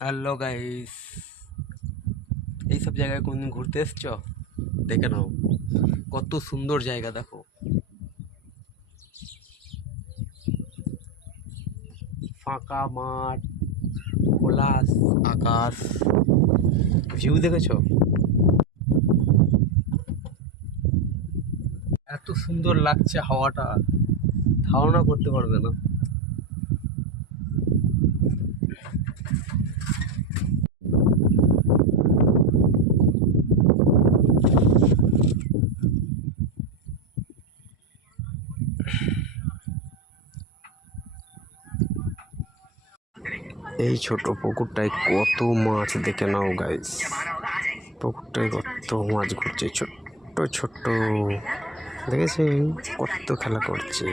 Hello guys, এইসব জায়গায় কোনদিন ঘুরতে এসছো? দেখে নাও কত সুন্দর জায়গা। দেখো ফাঁকা মাঠ, খোলা আকাশ, ভিউ দেখেছো? এত সুন্দর লাগছে হাওয়াটা, ধারণা করতে পারবে না। এই ছোট পুকুরটায় কত মাছ, দেখে নাও গাইস। পুকুরটায় কত মাছ ঘুরছে, ছোট্ট ছোট্ট, দেখেছেন কত খেলা করছে।